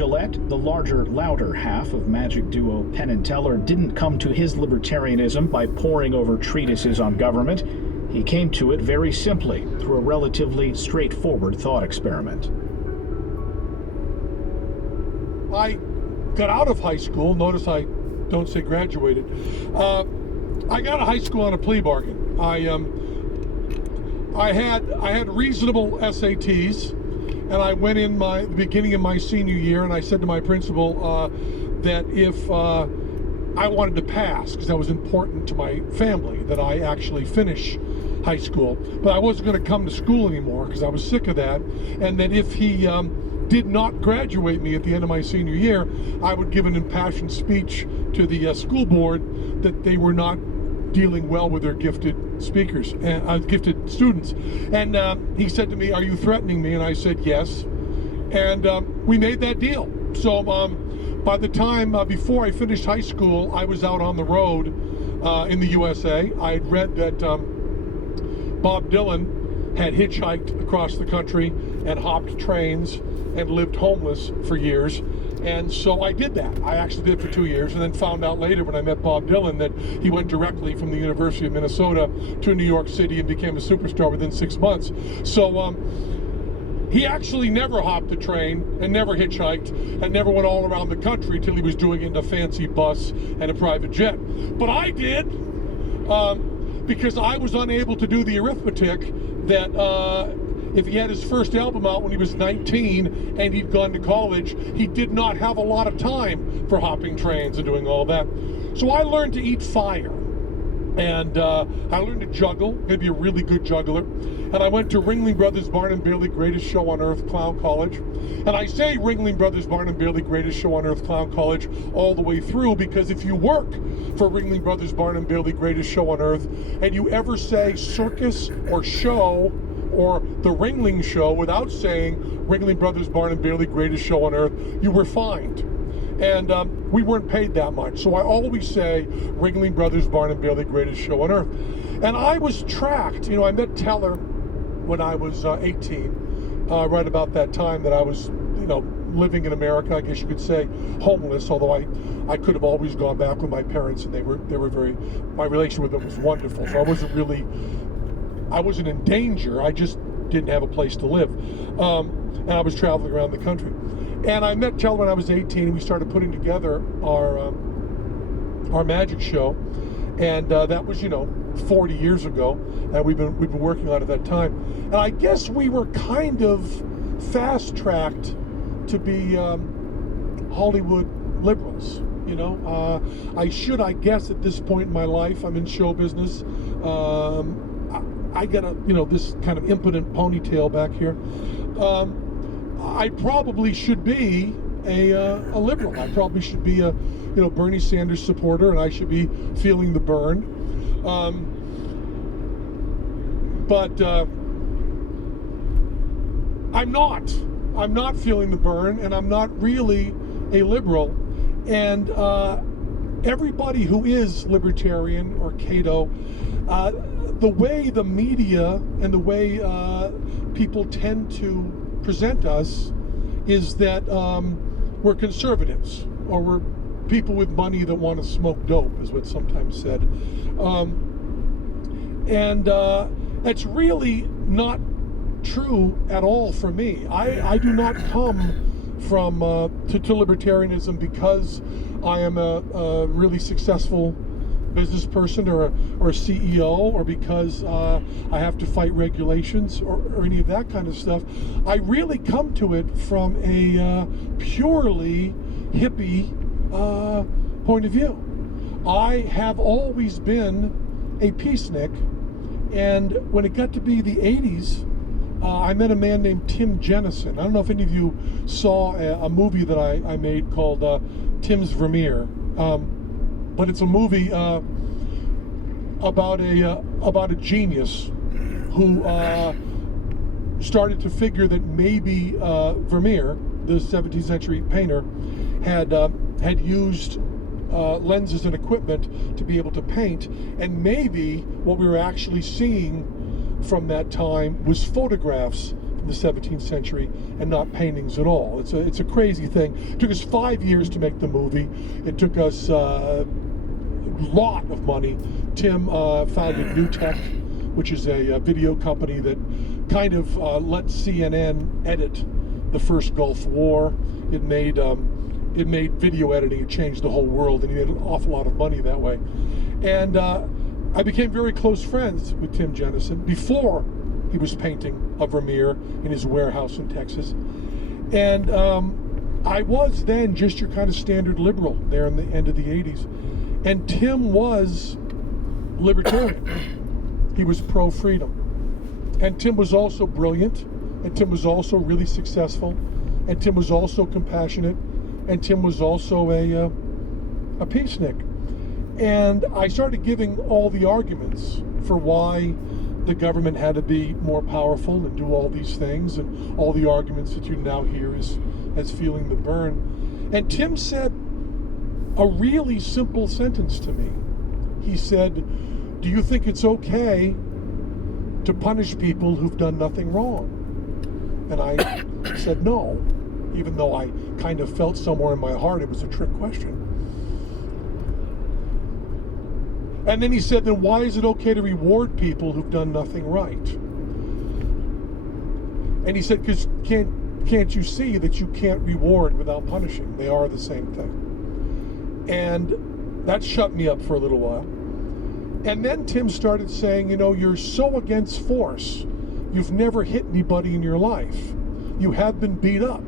Gillette, the larger, louder half of Magic duo Penn and Teller, didn't come to his libertarianism by poring over treatises on government. He came to it very simply, through a relatively straightforward thought experiment. I got out of high school. Notice I don't say graduated. I got out of high school on a plea bargain. I had reasonable SATs, and I went in the beginning of my senior year, and I said to my principal that if I wanted to pass, because that was important to my family, that I actually finish high school, but I wasn't going to come to school anymore because I was sick of that, and that if he did not graduate me at the end of my senior year, I would give an impassioned speech to the school board that they were not dealing well with their gifted speakers and gifted students. And he said to me, "Are you threatening me?" And I said yes. And we made that deal. So by the time before I finished high school, I was out on the road in the USA. I had read that Bob Dylan had hitchhiked across the country and hopped trains and lived homeless for years. And so I did that. I actually did it for 2 years, and then found out later when I met Bob Dylan that he went directly from the University of Minnesota to New York City and became a superstar within 6 months. So he actually never hopped the train and never hitchhiked and never went all around the country till he was doing it in a fancy bus and a private jet. But I did, because I was unable to do the arithmetic that if he had his first album out when he was 19 and he'd gone to college, he did not have a lot of time for hopping trains and doing all that. So I learned to eat fire, and I learned to juggle, maybe a really good juggler, and I went to Ringling Brothers Barnum Bailey Greatest Show on Earth Clown College. And I say Ringling Brothers Barnum Bailey Greatest Show on Earth Clown College all the way through, because if you work for Ringling Brothers Barnum Bailey Greatest Show on Earth and you ever say circus or show or the Ringling Show without saying Ringling Brothers Barnum Bailey Greatest Show on Earth, you were fined. And we weren't paid that much. So I always say Ringling Brothers Barnum Bailey Greatest Show on Earth. And I was tracked. You know, I met Teller when I was 18, right about that time that I was, you know, living in America, I guess you could say, homeless, although I could have always gone back with my parents, and they were very, my relation with them was wonderful. So I wasn't in danger, I just didn't have a place to live. And I was traveling around the country. And I met Teller when I was 18, and we started putting together our magic show. And that was, 40 years ago, and we've been working on it at that time. And I guess we were kind of fast-tracked to be Hollywood liberals, I guess at this point in my life, I'm in show business. I got this kind of impotent ponytail back here. I probably should be a liberal. I probably should be a Bernie Sanders supporter, and I should be feeling the burn. But I'm not feeling the burn, and I'm not really a liberal. And everybody who is libertarian or Cato, the way the media and the way people tend to present us is that we're conservatives, or we're people with money that want to smoke dope, is what's sometimes said. And that's really not true at all for me. I do not come from to libertarianism because I am a really successful business person or a CEO, or because I have to fight regulations or any of that kind of stuff. I really come to it from a purely hippie point of view. I have always been a peacenik, and when it got to be the 80s, I met a man named Tim Jennison. I don't know if any of you saw a movie that I made called Tim's Vermeer. But it's a movie about a genius who started to figure that maybe Vermeer, the 17th century painter, had used lenses and equipment to be able to paint, and maybe what we were actually seeing from that time was photographs from the 17th century and not paintings at all. It's a crazy thing. It took us 5 years to make the movie. It took us a lot of money. Tim founded New Tech, which is a video company that kind of let CNN edit the first Gulf War. It made video editing. It changed the whole world, and he made an awful lot of money that way. And I became very close friends with Tim Jennison before he was painting a Vermeer in his warehouse in Texas. And I was then just your kind of standard liberal there in the end of the 80s. And Tim was libertarian. He was pro-freedom. And Tim was also brilliant. And Tim was also really successful. And Tim was also compassionate. And Tim was also a peacenik. And I started giving all the arguments for why the government had to be more powerful and do all these things, and all the arguments that you now hear as feeling the burn. And Tim said a really simple sentence to me. He said, "Do you think it's okay to punish people who've done nothing wrong?" And I said no, even though I kind of felt somewhere in my heart it was a trick question. And then he said, then why is it okay to reward people who've done nothing right? And he said, because can't you see that you can't reward without punishing? They are the same thing. And that shut me up for a little while. And then Tim started saying, you know, you're so against force. You've never hit anybody in your life. You have been beat up.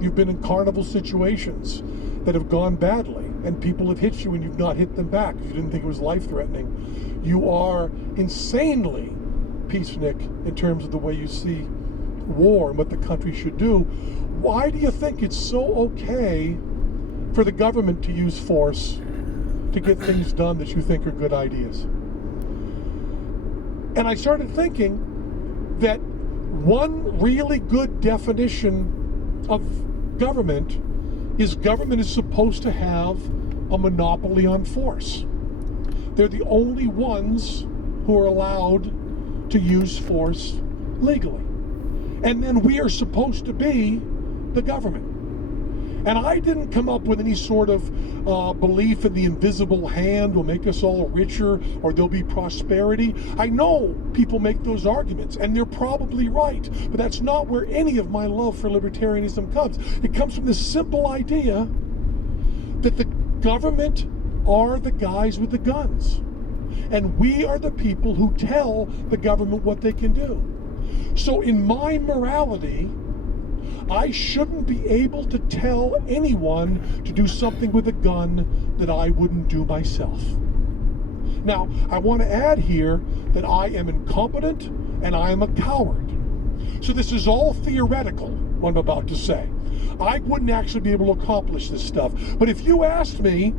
You've been in carnival situations that have gone badly, and people have hit you and you've not hit them back because you didn't think it was life-threatening. You are insanely peacenik in terms of the way you see war and what the country should do. Why do you think it's so okay for the government to use force to get things done that you think are good ideas? And I started thinking that one really good definition of government is supposed to have a monopoly on force. They're the only ones who are allowed to use force legally. And then we are supposed to be the government. And I didn't come up with any sort of belief in the invisible hand will make us all richer or there'll be prosperity. I know people make those arguments, and they're probably right, but that's not where any of my love for libertarianism comes. It comes from this simple idea that the government are the guys with the guns, and we are the people who tell the government what they can do. So in my morality, I shouldn't be able to tell anyone to do something with a gun that I wouldn't do myself. Now, I want to add here that I am incompetent and I am a coward. So this is all theoretical, what I'm about to say. I wouldn't actually be able to accomplish this stuff. But if you asked me,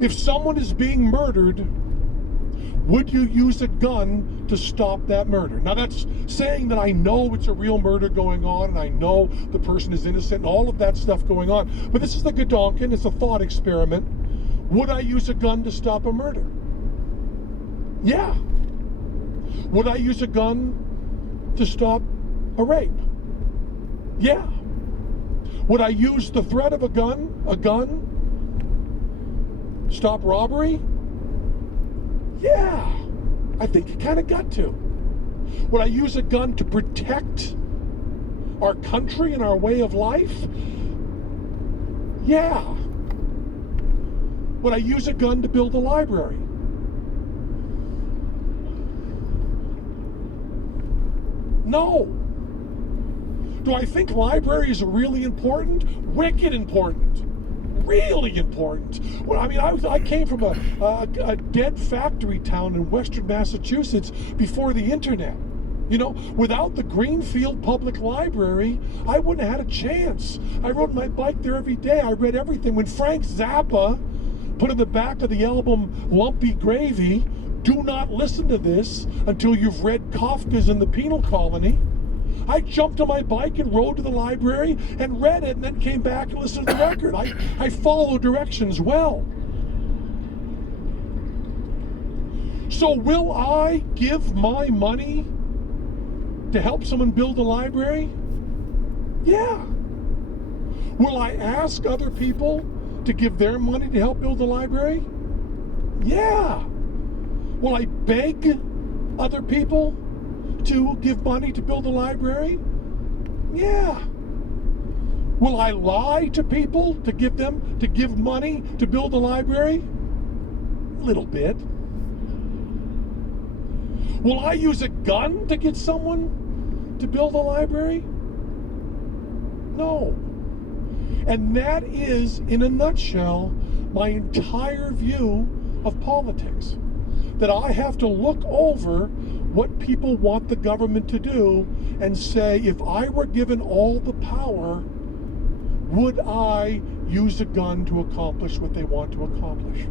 if someone is being murdered, would you use a gun to stop that murder? Now that's saying that I know it's a real murder going on and I know the person is innocent and all of that stuff going on. But this is the Godonkin, it's a thought experiment. Would I use a gun to stop a murder? Yeah. Would I use a gun to stop a rape? Yeah. Would I use the threat of a gun, stop robbery? Yeah, I think you kind of got to. Would I use a gun to protect our country and our way of life? Yeah. Would I use a gun to build a library? No. Do I think libraries are really important? Wicked important. Really important. Well, I mean, I came from a dead factory town in western Massachusetts before the internet. You know, without the Greenfield Public Library, I wouldn't have had a chance. I rode my bike there every day. I read everything. When Frank Zappa put in the back of the album Lumpy Gravy, do not listen to this until you've read Kafka's In the Penal Colony, I jumped on my bike and rode to the library and read it and then came back and listened to the record. I follow directions well. So will I give my money to help someone build a library? Yeah. Will I ask other people to give their money to help build a library? Yeah. Will I beg other people to give money to build a library? Yeah. Will I lie to people to give money to build a library? A little bit. Will I use a gun to get someone to build a library? No. And that is, in a nutshell, my entire view of politics. That I have to look over what people want the government to do and say, if I were given all the power, would I use a gun to accomplish what they want to accomplish?